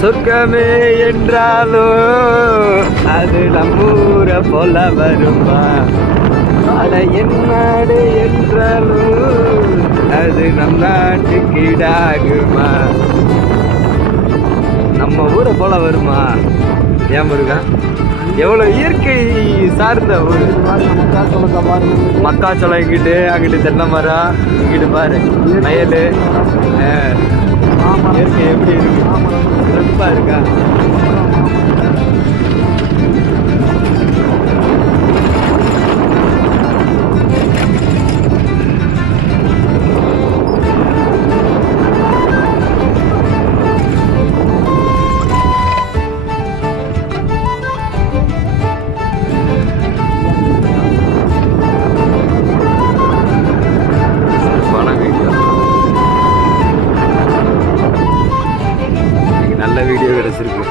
சொர்க்கமே என்றாலும் அது நம்மூர போல வருமா? அட என் நாடு என்றாலும் அது நம் நாட்டுக்கு ஈடாகுமா? நம்ம ஊரை போல வருமா? ஏன் முருகா, எவ்வளோ இயற்கை சார்ந்த ஊர். மக்காச்சோளம் இங்கிட்டு, அங்கிட்டு தென்னை மரம், இங்கிட்டு பாரு மயல். இயற்கை எப்படி இருக்கு, சிறப்பாக இருக்கா? நல்ல வீடியோ கிடைச்சிருக்கு.